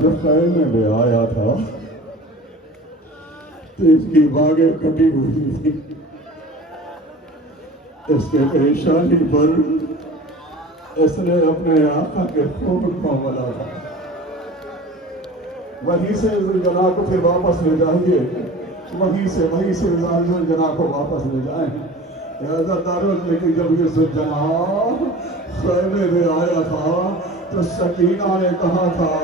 جب خیمے میں آیا تھا تو اس کی باغیں کٹی ہوئی تھی، اس کے پریشانی پر اس نے اپنے آقا کے خون کو ملا تھا۔ وہیں سے ذوالجلال کو پھر واپس لے جائیے، وہیں سے ذوالجلال کو واپس لے جائیں۔ لیکن جب یہ ذوالجلال خیمے میں آیا تھا تو سکینہ نے کہا تھا،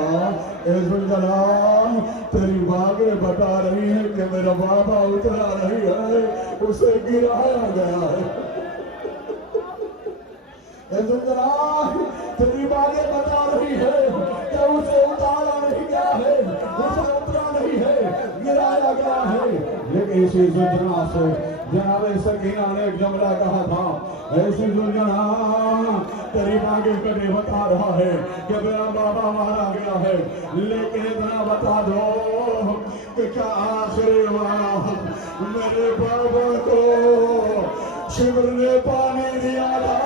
اے ذوالجلال تیری باغیں بتا رہی ہیں کہ میرا بابا اترا نہیں ہے، اسے گرایا گیا ہے۔ اے ذوالجلال تیری باغیں بتا رہی ہے کہ اسے اتارا نہیں گیا ہے، اسے اترا نہیں ہے، گرایا گیا ہے۔ لیکن اسی ذوالجلال سے جناب سکینہ نے ایک جملہ کہا تھا، ایسی ذوالجلال تیری باغیں کٹے بتا رہا ہے کہ میرا بابا مارا گیا ہے، لیکن اتنا بتا دو کہ کیا آخری وقت میرے بابا کو شبر نے پانی دیا تھا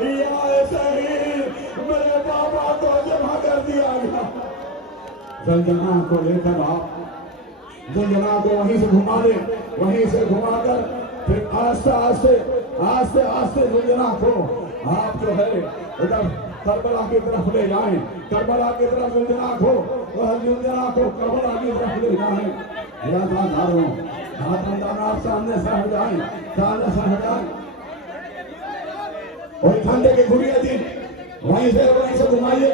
یا ایسے ہی میرے بابا کو جمع کر دیا گیا؟ ذوالجلال کو لے کر آپ ذوالجلال کو وہیں سے گھما دیں، وہیں سے گھما کر پھر آہستہ آہستہ ذوالجلال کو آپ جو ہے ادھر کربلا کی طرف لے جائیں، کربلا کی طرف ذوالجلال کو کربلا کی طرف لے جائیں۔ ہاتھ بندانا سامنے سے ہٹ جائیں، سامنے سے ہٹ جائیں۔ اور کھانے کی گھڑیاں تھی وہیں سے گھمائیے،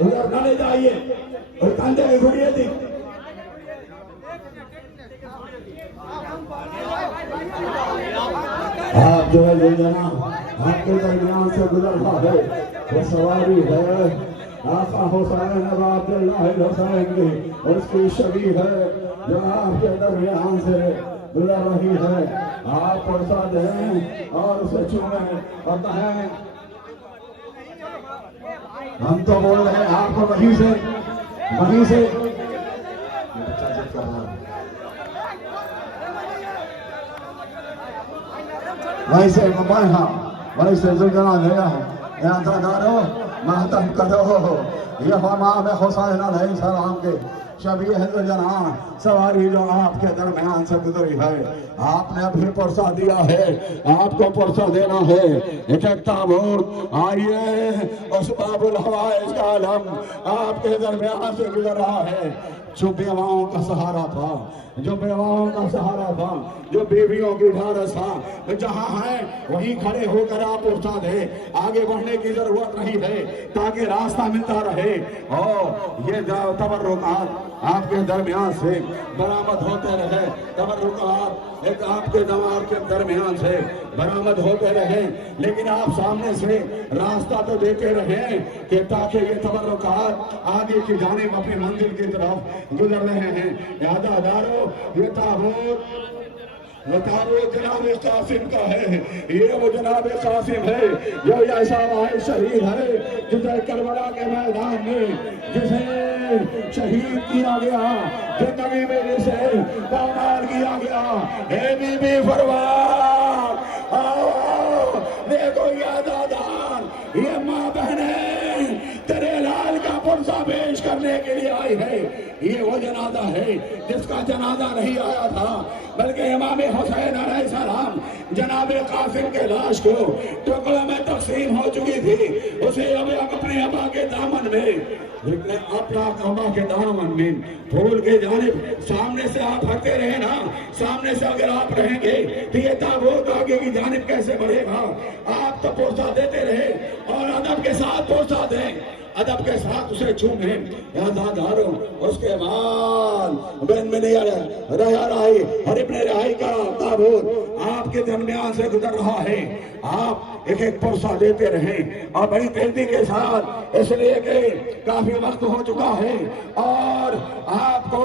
ادھر نہ لے جائیے، اور کھانے کی گھڑیاں تھی۔ آپ جو ہے ذوالجلال آپ کے درمیان سے گزر رہا ہے، وہ سواری ہے آقا حسین اب عبداللہ الحسین کی، اور اس کی شبیہ ہے جو آپ کے درمیان سے گزر رہی ہے۔ آپ پرسا دیں اور اسے چومیں اور کہیں، ہم تو بول رہے ہیں آپ کو وہیں سے وہیں سے ذوالجلال گیا ہے، اعتدارو محتم کرو، یہ امام حسین علیہ السلام کے شبیہ ذوالجلال سواری جو آپ کے درمیان سے گزری ہے۔ آپ نے ابھی پرسہ دیا ہے، آپ کو پرسہ دینا ہے۔ ایک تابوت آئیے، اس باب الحوائج کا علم آپ کے درمیان سے گزر رہا ہے، جو بیواؤں کا سہارا تھا، جو بیواؤں کا سہارا تھا، جو بیویوں کی ڈھارس تھا، جہاں ہے وہیں کھڑے ہو کر آپ پہنچا دے۔ آگے بڑھنے کی ضرورت نہیں ہے تاکہ راستہ ملتا رہے، اور یہ تبرکات آپ کے درمیان سے برآمد ہوتے رہے، تبرکات ایک آپ کے دماغ کے درمیان سے برآمد ہوتے رہے، لیکن آپ سامنے سے راستہ تو دیتے رہے کہ تاکہ یہ تبرکات آگے کی جانب اپنی منزل کی طرف گزر رہے ہیں۔ یاد دارو یہ تابوت جناب قاسم کا ہے، یہ وہ جناب قاسم ہے جو ایسا واحد شہید ہے جسے کربلا کے میدان میں جسے شہید کیا گیا، زندگی میں جسے پامال کیا گیا۔ اے بی بی فروار آؤ دیکھو یادادار، یہ ماں بہنیں تیرے لال کا پرسہ پیش کرنے کے لیے آئی ہے۔ یہ وہ جنازہ ہے جس کا جنازہ نہیں آیا تھا، بلکہ امام حسین علیہ السلام جناب قاسم کے لاش کو ٹکڑوں میں تقسیم ہو چکی تھی، اسے اب اپنے ابا کے دامن میں اپنا ابا کے دامن میں پھول کے جانب سامنے سے آپ ہٹتے رہے نا، سامنے سے اگر آپ رہیں گے تو یہ تابوت آگے کی جانب کیسے بڑھے گا؟ آپ تو پوچھا دیتے رہے، اور ادب کے ساتھ پوچھا دیں، ادب کے ساتھ اسے چھومیں۔ یادادارو اس کے بعد بین میں نہیں رہائی اور ابن رہائی کا تابوت آپ کے درمیان سے گزر رہا ہے۔ آپ ایک ایک پرسہ دیتے رہیں اور بڑی تیزی کے ساتھ، اس لیے کہ کافی وقت ہو چکا ہے اور آپ کو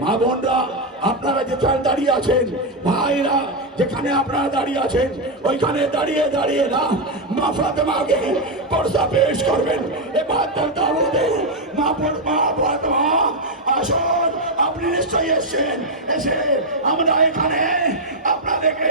মা বোনরা আপনারা যেখানে দাঁড়িয়ে আছেন, ভাইরা যেখানে আপনারা দাঁড়িয়ে আছেন ওইখানে দাঁড়িয়ে দাঁড়িয়ে না মা ফাতেমাকে পরসা পেশ করবেন। এ বাহাত্তর তাবুতে মা ফাতেমা আসুন, আপনি নিশ্চয়ই এসেছেন। এসে আমরা এখানে আপনাদেরকে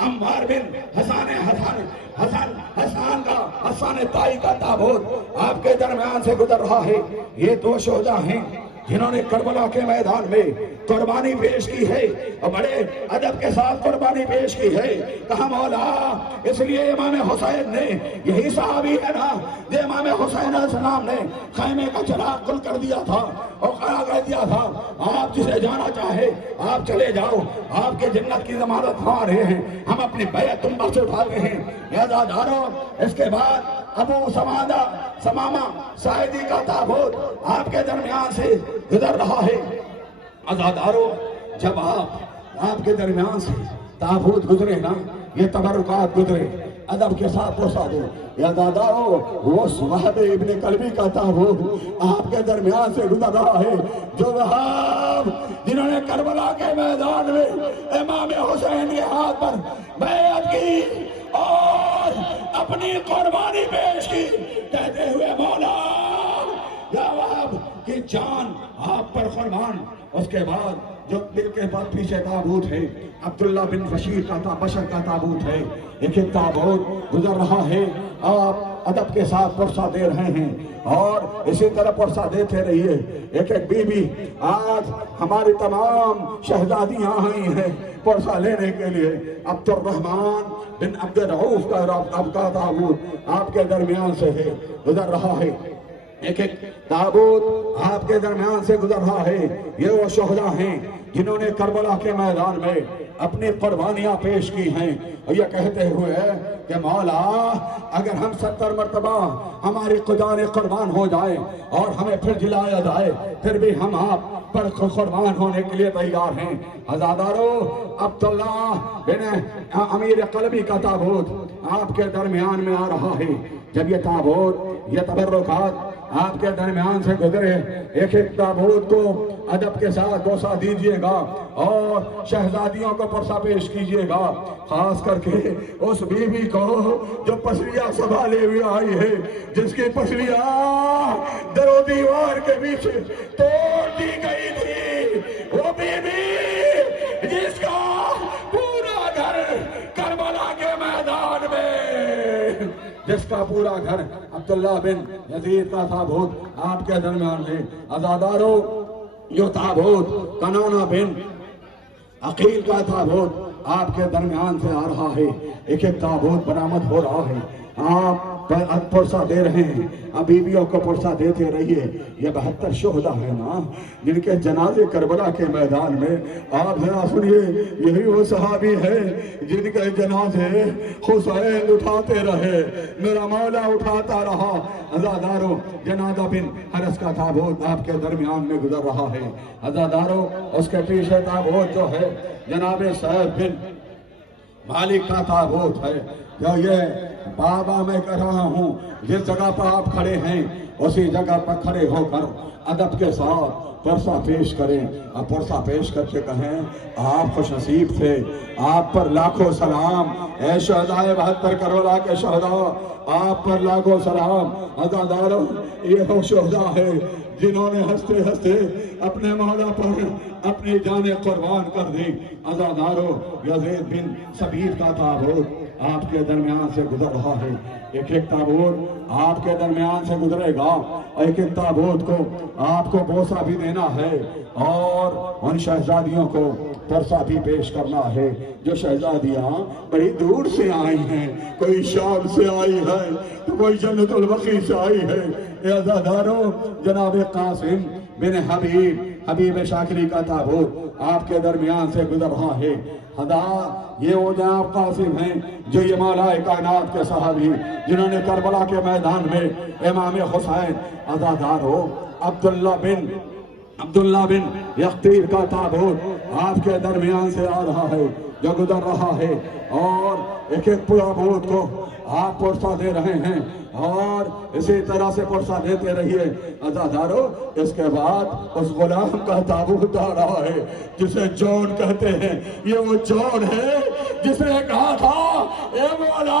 عمار بن حسان تائی کا تابوت آپ کے درمیان سے گزر رہا ہے۔ یہ دو شہداء ہیں جنہوں نے کربلا کے میدان میں قربانی پیش کی ہے اور بڑے ادب کے ساتھ قربانی پیش کی ہے۔ کہا مولا اس لیے امام حسین نے، یہی صحابی ہے نا جو امام حسین علیہ السلام نے خیمے کا چراغ کھل کر دیا تھا اور کھڑا کر دیا تھا، آپ جسے جانا چاہے آپ چلے جاؤ، آپ کے جنت کی ضمانت ہم رہے ہیں، ہم اپنی بیعت تم پر سے اٹھا رہے ہیں۔ یادگاروں اس کے بعد ابو سمامہ ساعدی کا تابوت آپ کے درمیان سے گزر رہا ہے۔ عزاداروں جب آپ کے درمیان سے تابوت گزرے نا، یہ تبرکات گزرے، ادب کے ساتھ پوسا دو۔ یادگاروں وہ وہب ابن کلبی کا تابوت آپ کے درمیان سے گزر رہا ہے، جو وہاب جنہوں نے کربلا کے میدان میں امام حسین کے ہاتھ پر بیعت کی اور اپنی قربانی پیش کی، کہتے ہوئے مولا یا وہاب کی جان آپ پر قربان۔ اس کے بعد جو دل کے بعد پیچھے تابوت ہے، عبداللہ بن بشر کا تابوت ہے، ایک تابوت گزر رہا ہے، آپ ادب کے ساتھ پرسہ دے رہے ہیں اور اسی طرح پرسہ دیتے رہیے۔ ایک بی بی آج ہماری تمام شہزادیاں آئی ہیں پرسہ لینے کے لیے۔ عبد الرحمن بن عبد الرؤف کا تابوت آپ کے درمیان سے ہے، گزر رہا ہے۔ ایک تابوت آپ کے درمیان سے گزر رہا ہے۔ یہ وہ شہداء ہیں جنہوں نے کربلا کے میدان میں اپنی قربانیاں پیش کی ہیں، اور یہ کہتے ہوئے کہ مولا اگر ہم 70 مرتبہ ہماری جانیں قربان ہو جائیں اور ہمیں پھر جلایا جائے، پھر بھی ہم آپ پر قربان ہونے کے لیے تیار ہیں۔ عزاداروں عبداللہ بن امیر قلبی کا تابوت آپ کے درمیان میں آ رہا ہے۔ جب یہ تابوت، یہ تبرکات آپ کے درمیان سے گزرے، ایک تابوت کو ادب کے ساتھ بوسہ دیجئے گا اور شہزادیوں کو پرسہ پیش کیجئے گا، خاص کر کے اس بیوی کو جو پسلیاں سنبھالے ہوئے آئی ہے، جس کی پسلیاں در و دیوار کے بیچ توڑ دی گئی تھی، وہ بیوی جس کا پورا گھر کربلا کے میدان میں، جس کا پورا گھر عبداللہ بن یزید کا تابوت آپ کے درمیان ہے۔ عزاداروں یہ تابوت کنانہ بن عقیل کا تابوت آپ کے درمیان سے آ رہا ہے۔ ایک تابوت برآمد ہو رہا ہے، آپ پرسہ دے رہے ہیں، اب بیویوں کو پرسہ دیتے رہیے۔ یہ 72 شہداء ہیں نا جن کے جنازے کربلا کے میدان میں، آپ ذرا سنیے، یہی وہ صحابی ہے جن کے جنازے حسین اٹھاتے رہے، میرا مولا اٹھاتا رہا۔ عزاداروں جنازہ بن حرس کا تابوت آپ کے درمیان میں گزر رہا ہے۔ عزاداروں اس کے پیچھے تابوت جو ہے جناب سعید بن مالک کا تابوت ہے۔ جو یہ بابا میں کہہ رہا ہوں، جس جگہ پر آپ کھڑے ہیں اسی جگہ پر کھڑے ہو کر ادب کے ساتھ پرسہ پیش کریں، اور پرسہ پیش کر کے کہیں آپ خوش نصیب تھے، آپ پر لاکھوں سلام، اے شہدائے 72 کربلا کے شہداء، آپ پر لاکھوں سلام۔ عزاداروں یہ وہ شہداء ہے جنہوں نے ہنستے ہنستے اپنے مولا پر اپنی جانیں قربان کر دی۔ عزاداروں یزید بن سبیر کا تابوت آپ کے درمیان سے گزر رہا ہے۔ ایک تابوت آپ کے درمیان سے گزرے گا، ایک تابوت کو آپ کو بوسہ بھی دینا ہے اور ان شہزادیوں کو پرسہ بھی پیش کرنا ہے۔ جو شہزادیاں بڑی دور سے آئی ہیں، کوئی شام سے آئی ہے تو کوئی جنت البقیع سے آئی ہے۔ عزاداروں جناب قاسم بن حبیب شاکری کا تابوت آپ کے درمیان سے گزر رہا ہے۔ یہ وہ جناب قاسم ہیں جو یہ مولا کائنات کے صحابی جنہوں نے کربلا کے میدان میں امام حسین۔ عزاداروں عبداللہ بن یقطیر کا تابوت آپ کے درمیان سے آ رہا ہے، جو گزر رہا ہے، اور ایک تابوت کو آپ پرسہ دے رہے ہیں اور اسی طرح سے پرسہ دیتے رہیے۔ عزاداروں اس کے بعد اس غلام کا تابوت آ رہا ہے جسے جون کہتے ہیں۔ یہ وہ جون ہے جس نے کہا تھا اے مولا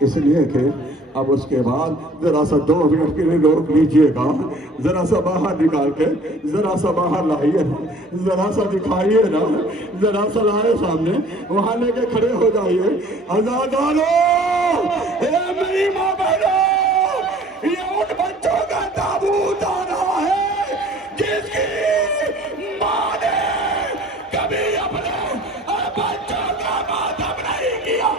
اس لیے کہ اب اس کے بعد ذرا سا 2 منٹ کے لیے روک لیجئے گا، ذرا سا باہر نکال کے ذرا سا باہر لائیے نا، ذرا سا دکھائیے نا، ذرا سا لائے سامنے، وہاں لے کے کھڑے ہو جائیے۔ آزادانو، اے میری ماں بہنوں، یہ ان بچوں کا تابوت آ رہا ہے جس کی ماں نے کبھی اپنے بچوں کا ماتم نہیں کیا۔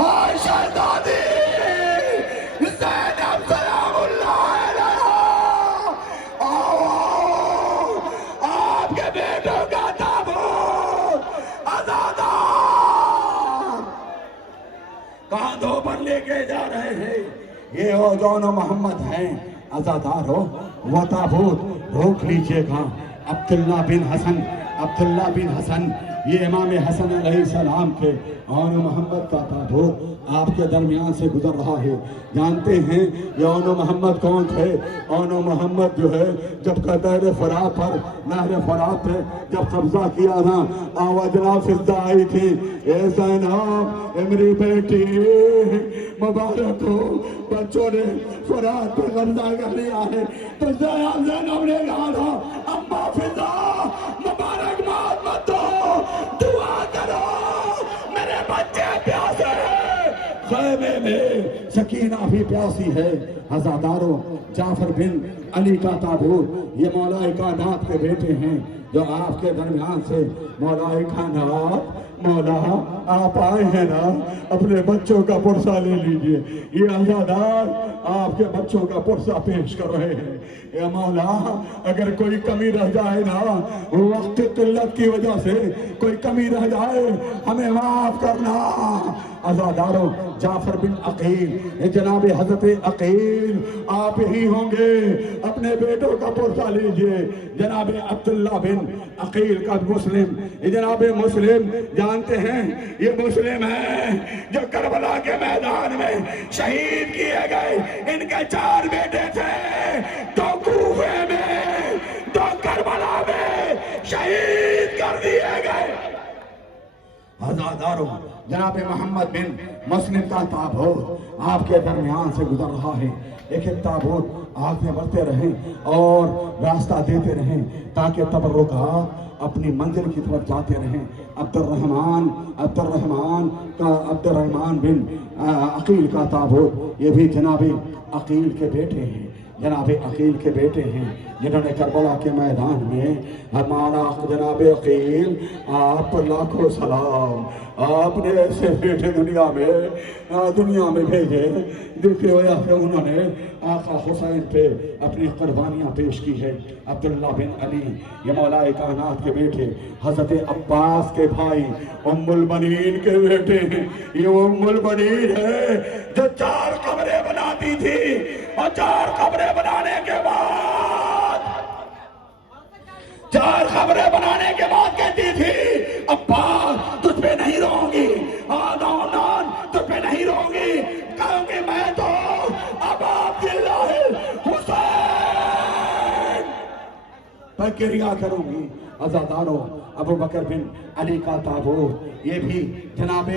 اور شہزادی زینب سلام اللہ علیہا، آؤ، آپ کے بیٹوں کا تابوت آزادہ کاندھوں پر لے کے جا رہے ہیں۔ یہ وہ دونوں محمد ہیں، آزادار ہو، وہ تابوت روک لیجئے گا۔ عبداللہ بن حسن، یہ امام حسن علیہ السلام کے آن محمد کا تابوت آپ کے درمیان سے گزر رہا ہے۔ جانتے ہیں یہ آن محمد کون تھے؟ آن محمد جو ہے جب قطر فرات پر، نہر فرات پہ جب قبضہ کیا نا، آوازنا فضہ آئی تھی، اے زینب اے میری بیٹی مبارک ہو، بچوں نے فرات پہ قبضہ کر لیا ہے۔ تو زینب نے کہا تھا اماں فضہ مبارک مت دو، دعا کرو، میرے بچے پیاسے ہیں، خیمے میں سکینہ بھی پیاسی ہے۔ عزادارو، جعفر بن علی کا تابوت، یہ مولا کائنات کے بیٹے ہیں جو آپ کے درمیان سے مولا کائنات، مولا آپ آئے ہیں نا، اپنے بچوں کا پرسہ لے لیجئے۔ یہ عزادار آپ کے بچوں کا پرسہ پیش کر رہے ہیں۔ اے مولا، اگر کوئی کمی رہ جائے نا، وقت قلت کی وجہ سے کوئی کمی رہ جائے، ہمیں معاف کرنا۔ عزادارو، جعفر بن عقیل، جناب حضرت عقیل آپ ہی ہوں گے، اپنے بیٹوں کا پرسہ لیجئے۔ جناب عبداللہ بن عقیل کا مسلم، جناب مسلم، جانتے ہیں یہ مسلم ہیں جو کربلا کے میدان میں شہید کیے گئے۔ ان کے 4 بیٹے تھے، 2 کوفے میں، 2 کربلا میں شہید کر دیے گئے۔ عزادارو، جناب محمد بن مسلم کا تابوت آپ کے درمیان سے گزر رہا ہے۔ لیکن تابوت آگے بڑھتے رہیں اور راستہ دیتے رہیں تاکہ تبرکات اپنی منزل کی طرف جاتے رہیں۔ عبدالرحمن بن عقیل کا تابوت، یہ بھی جناب عقیل کے بیٹے ہیں، جناب عقیل کے بیٹے ہیں جنہوں نے کربلا کے میدان میں ہمارا جناب عقیل، آپ پر لاکھوں سلام، آپ نے ایسے بیٹے دنیا میں بھیجے جن کی وجہ سے انہوں نے آقا حسین پہ اپنی قربانیاں پیش کی ہے۔ عبداللہ بن علی، یہ مولا کائنات کے بیٹے، حضرت عباس کے بھائی، ام المنین کے بیٹے ہیں۔ یہ ام المنین ہے جو 4 قبریں بناتی تھی، اور 4 قبریں بنانے کے بعد 4 قبریں بنانے کے بعد کہتی تھی عباس تجھ پہ نہیں رہوں گی، آدان تجھ پہ نہیں رہوں گی، کہوں گی میں تو اب عبداللہ حسین پر کریا کروں گی۔ عزادارو، ابو بکر بن علی کا تابوت، یہ بھی جناب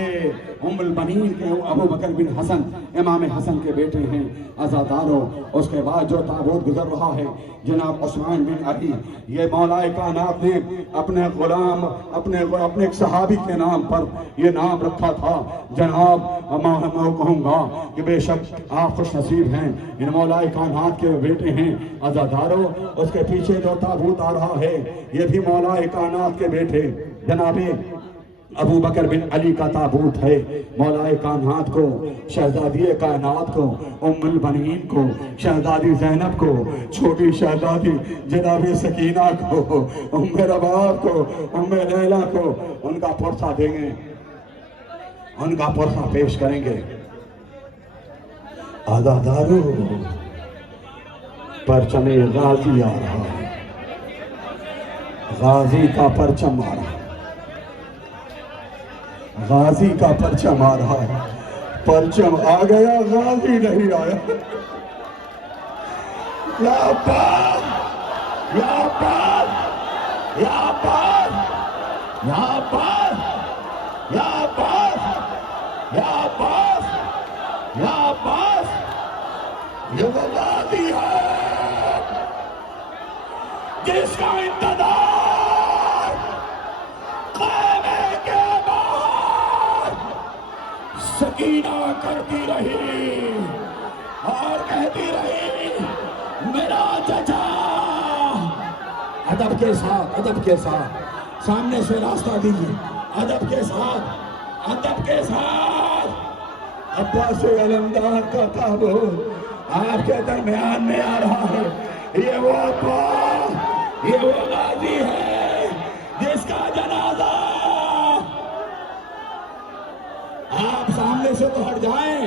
ام المنین کے ابو بکر بن حسن، امام حسن کے بیٹے ہیں۔ عزادارو، اس کے بعد جو تابوت گزر رہا ہے جناب عثمان بن علی، یہ مولا کائنات نے اپنے غلام، اپنے ایک صحابی کے نام پر یہ نام رکھا تھا۔ جناب میں کہوں گا کہ بے شک آپ خوش نصیب ہیں، ان مولا کائنات کے بیٹے ہیں۔ عزادارو، اس کے پیچھے جو تابوت آ رہا ہے یہ بھی مولا کائنات کے بیٹے جناب ابو بکر بن علی کا تابوت ہے۔ مولا کائنات کو، شہزادی کائنات کو، ام البنین کو، شہزادی زینب کو، چھوٹی شہزادی جناب سکینہ کو، ام رباب کو، ام لیلہ کو ان کا پرسہ دیں گے، ان کا پرسہ پیش کریں گے۔ عزادارو، پرچم غازی آ رہا ہے، غازی کا پرچم آ رہا ہے، غازی کا پرچم آ رہا ہے۔ پرچم آ گیا، غازی نہیں آیا۔ یا عباس، یا عباس، یا عباس، یا عباس، یا عباس، یا عباس، یا عباس، یہ وہ غازی ہے جس کا انتظار خیمے کے باہر سکینہ کرتی رہی اور کہتی رہی میرا چچا۔ ادب کے ساتھ، ادب کے ساتھ سامنے سے راستہ دیجیے، ادب کے ساتھ، ادب کے ساتھ۔ عباس علمدار کا تابوت آپ کے درمیان میں آ رہا ہے۔ یہ وہ عباس، یہ وہ غازی ہے جس کا جنازہ، آپ سامنے سے تو ہٹ جائیں،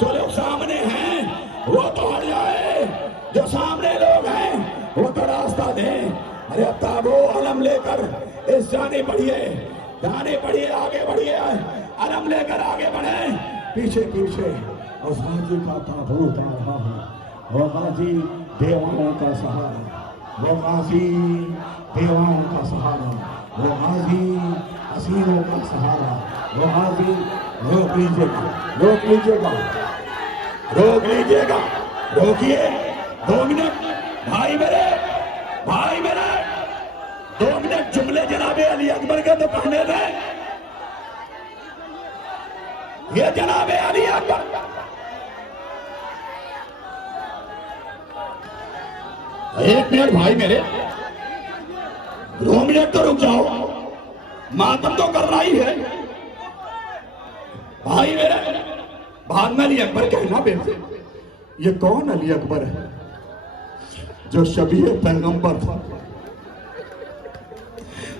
جو لوگ سامنے ہیں وہ تو ہٹ جائیں، جو سامنے لوگ ہیں وہ تو راستہ دیں۔ ارے اب تابوت علم لے کر اس جانے بڑھیے، جانے بڑھیے، آگے بڑھیے، علم لے کر آگے بڑھیں۔ پیچھے پیچھے اس غازی کا تابوت آ رہا ہے، وہ غازی دیوانوں کا سہارا، وہ غازی دیوانوں کا سہارا، وہ غازی حسینوں کا سہارا، وہ غازی۔ روک لیجیے گا، روک لیجیے گا، روک لیجیے گا، روکیے 2 منٹ بھائی میرے، بھائی میرے 2 منٹ جملے جناب علی اکبر کے تو پڑھنے دیں۔ یہ جناب علی اکبر، ایک منٹ بھائی میرے، 2 منٹ تو رک جاؤ، ماتم تو کرنا ہی ہے بھائی میرے۔ بعد میں علی اکبر کہنا بیٹے، یہ کون علی اکبر ہے جو شبیہ پیغمبر تھا؟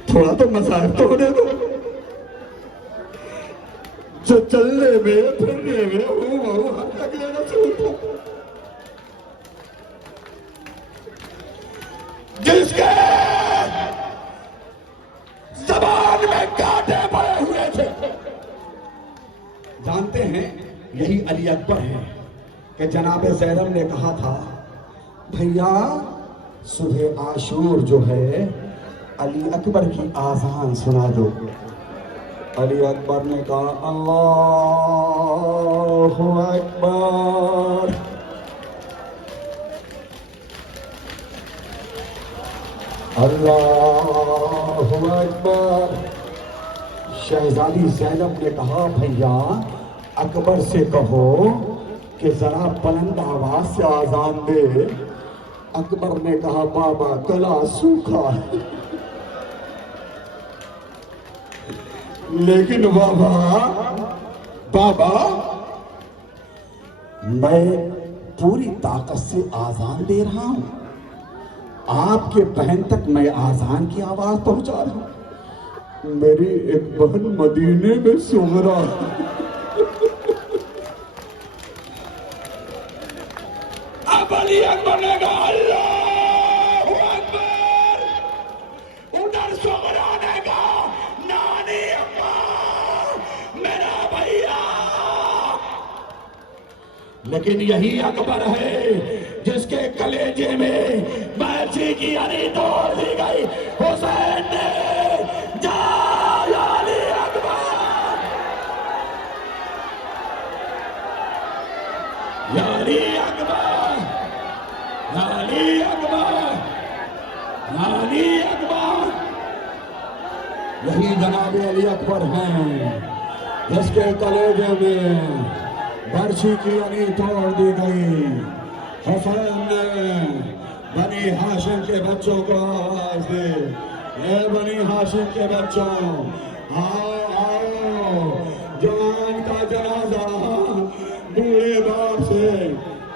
تھوڑا تو مذاہب تو ہونے دو، جو چلنے میں پھرنے میں ہم تک لینا چاہتا، جس کے زبان میں کانٹے پڑے ہوئے تھے۔ جانتے ہیں یہی علی اکبر ہے کہ جناب زینب نے کہا تھا بھیا صبح عاشور جو ہے علی اکبر کی آذان سنا دو۔ علی اکبر نے کہا اللہ اکبر، اللہ اکبر۔ شہزادی زینب نے کہا بھیا اکبر سے کہو کہ ذرا بلند آواز سے آذان دے۔ اکبر نے کہا بابا گلا سوکھا ہے، لیکن بابا میں پوری طاقت سے آذان دے رہا ہوں، آپ کے بہن تک میں آذان کی آواز پہنچا رہا ہوں۔ میری ایک بہن مدینے میں سغرا ہے۔ اب علی اکبر نے کہا اللہ اکبر، ادھر سغرا نے کہا نانی اما میرا بھیا۔ لیکن یہی اکبر ہے جس کے کلیجے میں بیچی کی علی توڑ دی گئی۔ حسین نے جا علی اکبر، یا علی اکبر، یا علی اکبر، یا علی اکبر۔ یہی جناب علی اکبر ہیں جس کے کلیجے میں برچھی کی علی توڑ دی گئی۔ حسین نے بنی ہاشم کے بچوں کو آواز دی، اے بنی ہاشم کے بچوں آؤ آؤ، جوان کا جنازہ بوڑھے باپ سے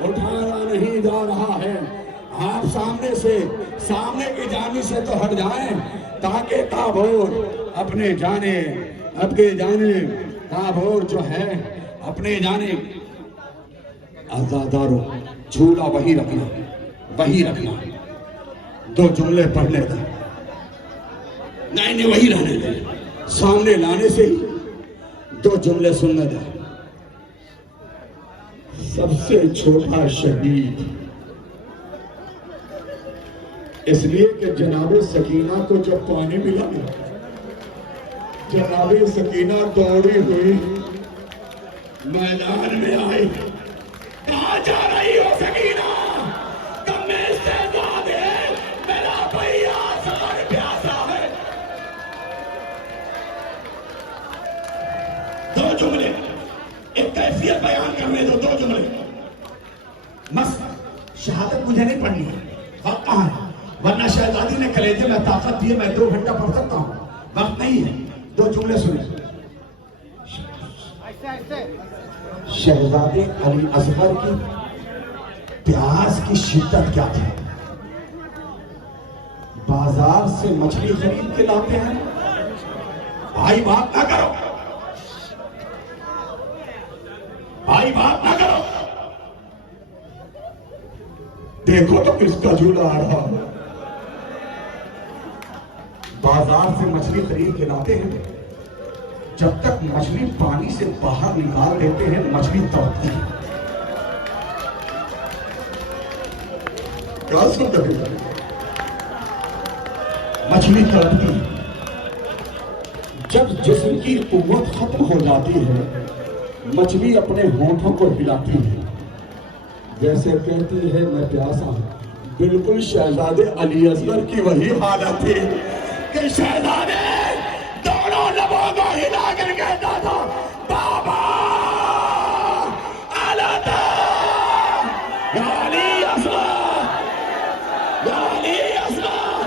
اٹھایا نہیں جا رہا ہے۔ آپ سامنے کی جانب سے تو ہٹ جائیں تاکہ تابوت اپنے جانب تابوت جو ہے اپنے جانب آزادارو جھولا وہی رکھنا 2 جملے پڑھنے کا نہیں وہی رہنے دیں، سامنے لانے سے ہی 2 جملے سننے دیں۔ سب سے چھوٹا شہید، اس لیے کہ جناب سکینہ کو جب پانی ملا، جناب سکینہ دوڑی ہوئی میدان میں آئی. کہاں جا رہی ہو سکینہ؟ کم میں استعداد ہے، میرا بھیا سار پیاسا ہے. دو جملے ایک کیفیت بیان کرنے دو، دو جملے. بس شہادت مجھے نہیں پڑھنی ہے، وقت کہاں ہے؟ ورنہ شہزادی نے کلیجے میں طاقت دی ہے، میں 2 گھنٹہ پڑھ سکتا ہوں، وقت نہیں ہے. 2 جملے سنیں. شہزادے علی اصغر کی پیاس کی شدت کیا تھی؟ بازار سے مچھلی خرید کے لاتے ہیں. بھائی بات نہ کرو، بھائی بات نہ کرو. دیکھو تو کس کا جھولا آ رہا. بازار سے مچھلی خرید کے لاتے ہیں، جب تک مچھلی پانی سے باہر نکال دیتے ہیں مچھلی تڑپتی ہے. کیا سن رہے ہیں؟ مچھلی تڑپتی ہے. جب جسم کی قوت ختم ہو جاتی ہے مچھلی اپنے ہونٹوں کو ہلاتی ہے، جیسے کہتی ہے میں پیاسا ہوں. بالکل شہزادے علی اصغر کی وہی حالت تھی کہ شہزادے دونوں لبوں کو ہلا کر کہتا تھا بابا آلاتا یا علی اصغر، یا علی اصغر،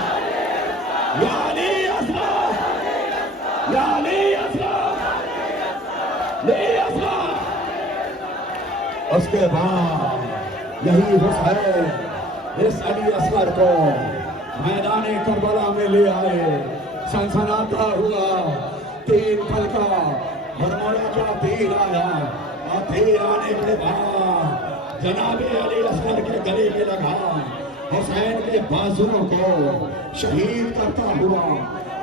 یا علی اصغر، یا علی اصغر، علی اصغر. اس کے بعد یہی حسین اس علی اصغر کو میدان کربلا میں لے آئے. سنسناتا ہوا 3 پل کا ہرمونا کا تیر آیا، اور تیر آنے کے بعد جناب علی اصغر کے گلے میں لگا. حسین کے بازوؤں کو شہید کرتا ہوا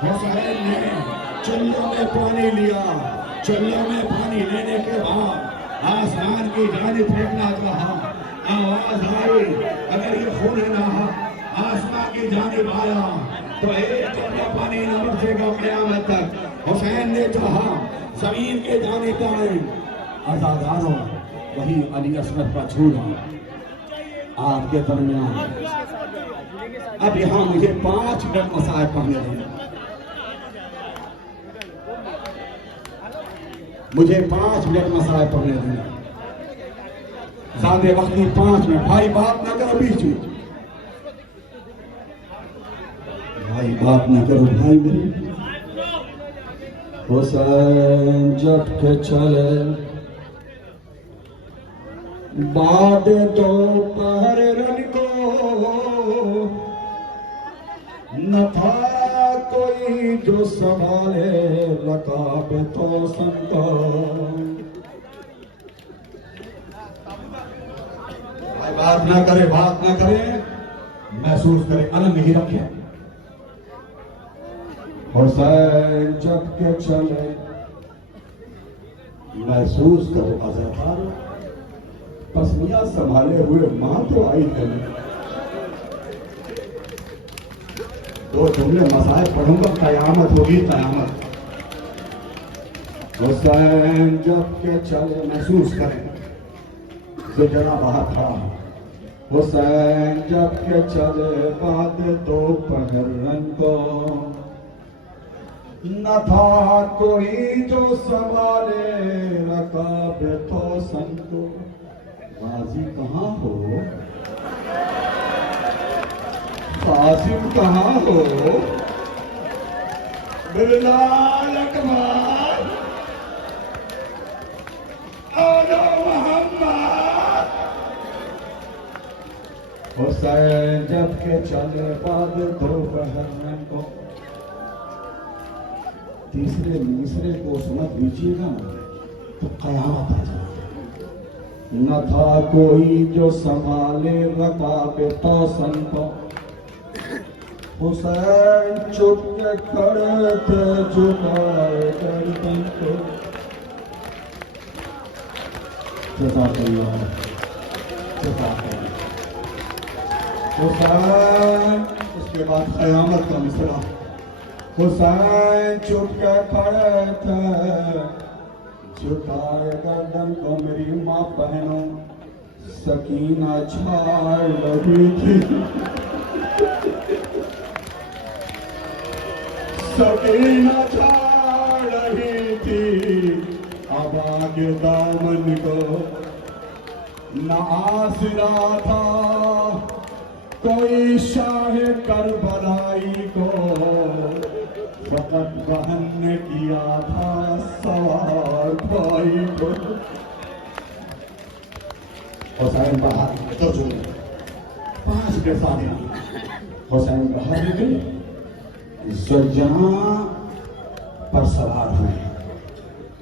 حسین نے چلوں میں پانی لیا. چلوں میں پانی لینے کے بعد آسمان کی جانب پھینکنا چاہا. آواز آئی اگر یہ خون نہ آسمان کی جانب آیا تو ایک چلہ پانی نہ برسے گا قیامت تک. حسین نے چاہا زمین کے جانب آئے. عزاداروں وہی علی اصغر کا جھولا آپ کے درمیان. اب یہاں مجھے 5 منٹ مسائل پڑھنے دیں. مجھے 5 منٹ مسائل پڑھنے دیں. زیادہ وقت نہیں، 5 منٹ. بھائی بات نہ کرو بیچ میں، بھائی بات نہ کرو بھائی میرے. حسین جب کے چلے بعد دوپہر رن کو، نہ تھا کوئی جو سنبھالے رکاب توسن کو. بات نہ کرے، بات نہ کرے، محسوس کرے، علم نہیں رکھے. حسین جب کے چلے محسوس کرو عزادار پسمیاں سنبھالے ہوئے ماں تو آئی گلی. 2 جملے مسائل پڑھوں گا، قیامت ہوگی قیامت. حسین جب کے چلے محسوس کریں زجرہ باہر تھا. حسین جب کے چلے بعد دوپہر رن کو، نہ تھا کوئی جو سنبھالے رکاب توسن کو. غازی کہاں ہو، قاسم کہاں ہو، بلال اکبر، اولو محمد. حسین جب کے چلے بعد دوپہر رن کو. تیسرے مصرے کو سمجھ لیجیے گا تو قیامت آ جائے. نہ تھا کوئی جو سنبھالے رکاب توسن کو. حسین چپ کے کھڑے تھے جھکائے گردن کو. جزاک اللہ، جزاک اللہ. حسین اس کے بعد قیامت کا مصرع. حسین چپ کے کھڑے تھے چھٹائے گردن کو میری ماں بہنوں سکینہ چھاڑ رہی تھی، سکینہ چھاڑ رہی تھی، ابا کے دامن کو نہ آسرا تھا، کوئی شاہ کربلائی کو فقط بہن نے کیا تھا سوار بھائی کو۔ حسین بہار تو جو 5 کے ساتھ حسین بہار نے زوجہاں پر سوار ہوئے،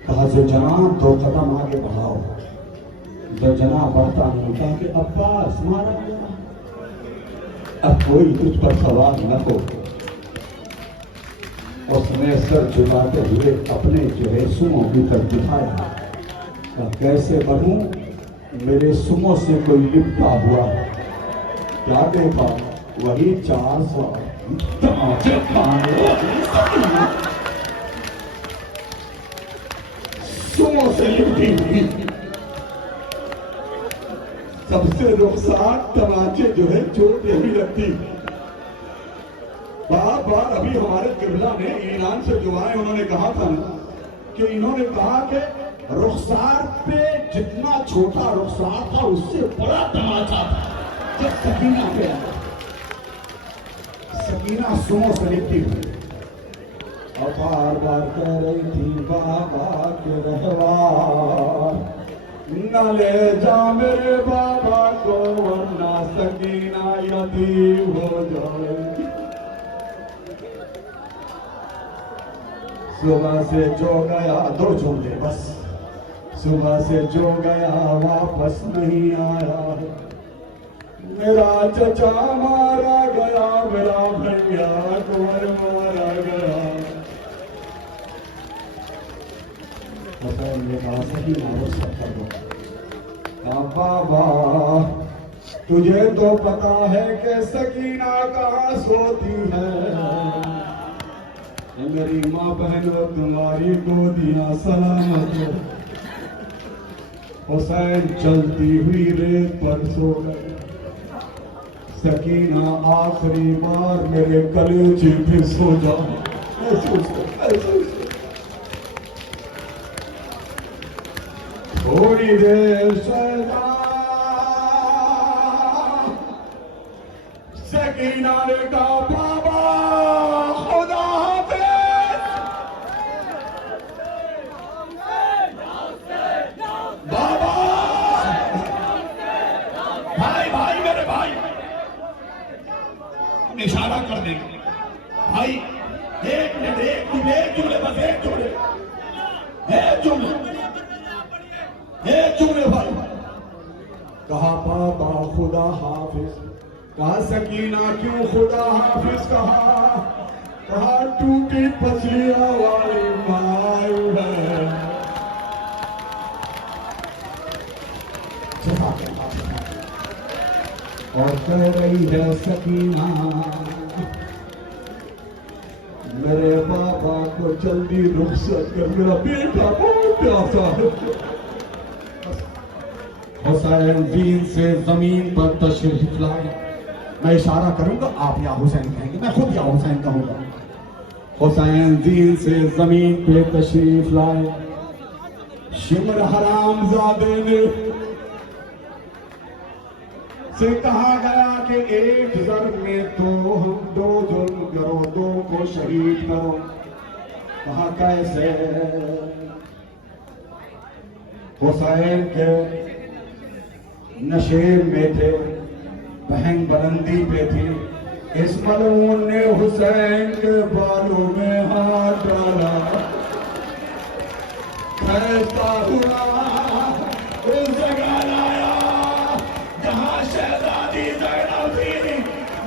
کہا زوجہاں 2 قدم آگے بڑھاؤ، زوجہاں بڑھتا نہیں، کہا کہ عباس مارا گیا، اب کوئی تجھ پر سوار نہ ہو۔ اس نے سر جھکاتے ہوئے اپنے جو ہے سمو کی طرف دکھایا، کہا کیسے بڑھوں، میرے سمو سے کوئی لپٹا ہوا، کیا دیکھا، وہی 4 سوار تماچے کھانے سمو سے لپٹی ہوئی، سب سے رخسار تماچے جو ہے چوٹ یہی لگتی۔ بار بار ابھی ہمارے قبلہ نے ایران سے جو آئے انہوں نے کہا تھا کہ انہوں نے کہا کہ رخسار پہ جتنا چھوٹا رخسار تھا اس سے بڑا تماچا تھا جب سکینہ پہ آیا۔ سکینہ سمو سے لپٹی ہوئی اور بار بار کہہ رہی تھی بابا کے رہوار نہ لے جا میرے بابا کو ورنہ سکینہ یتیم ہو جائے۔ صبح سے جو گیا 2 جملے بس، صبح سے جو گیا واپس نہیں آیا، میرا چچا مارا گیا، میرا بھیا کنور مارا گیا۔ حسین نے کہا سکینہ رخصت کر دو، کہا بابا تجھے تو پتا ہے کہ سکینہ کہاں سوتی ہے، میری ماں بہن و تمہاری گودیاں سلامت ہو۔ حسین چلتی ہوئی ریت پر سو گئے۔ سکینہ آخری بار میرے کلیجے پہ سو جا، تھوڑی دیر شہدا سکینہ نے کہا بابا خدا اشارہ کر دیں گے بھائی، 1 منٹ، 1 جملے بس، 1 جملے، 1 جملے، 1 جملے بھائی۔ کہا بابا خدا حافظ، کہا سکینہ کیوں خدا حافظ کہا، کہا ٹوٹی پسلیاں والی مائی ہے۔ اور کہہ رہی ہے سکینہ میرے بابا کو جلدی رخصت کر، میرا بیٹا بہت پیاسا ہے۔ حسین دین سے زمین پر تشریف لائے، میں اشارہ کروں گا آپ یا حسین کہیں گے، میں خود یا حسین کہوں گا۔ حسین دین سے زمین پہ تشریف لائے، شمر حرام زادے نے سے کہا گیا کہ 1 ضرب میں تو ہم 2 ظلم کرو، 2 کو شہید کرو۔ کہا کیسے؟ حسین کے نشیب میں تھے، بہن بلندی پہ تھی، اس ملعون نے حسین کے بالوں میں ہاتھ ڈالا، کھینچتا ہوا اس جگہ لایا جہاں شہزادی زینب تھی،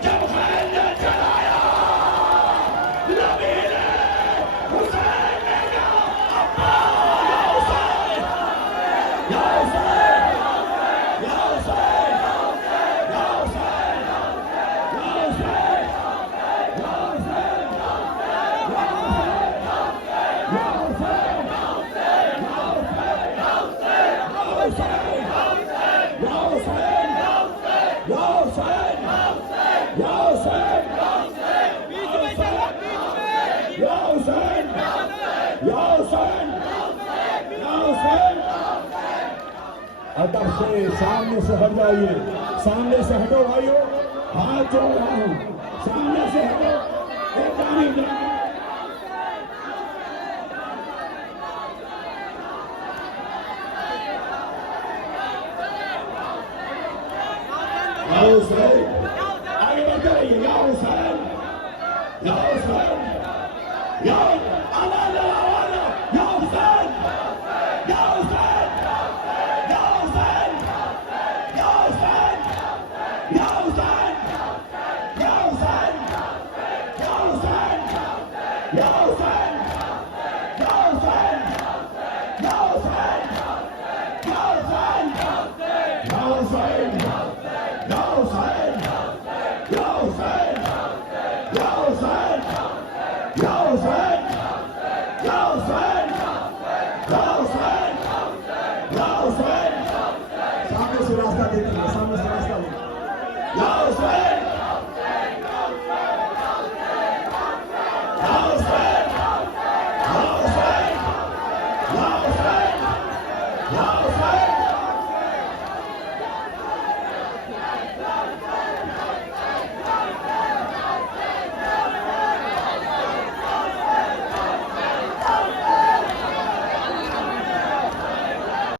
جب خیل نے چلایا نبی نے حسین نے کہا ابا یا حسین، یا حسین، یا حسین، یا حسین، یا حسین، یا حسین، یا حسین، یا حسین، یا حسین، یا حسین، یا حسین یا حسین ادب سے سامنے سے ہٹ جائیے سامنے سے ہٹو بھائیو ہاتھ جوڑ رہا ہوں سامنے سے ہٹو ایک پانی دے یا حسین آگے بڑھتے رہیے یا حسین یا حسین یا آنا آنا یا حسین یا حسین یا حسین یا حسین یا حسین یا حسین یا حسین یا حسین یا حسین یا حسین یا حسین یا حسین یا حسین یا حسین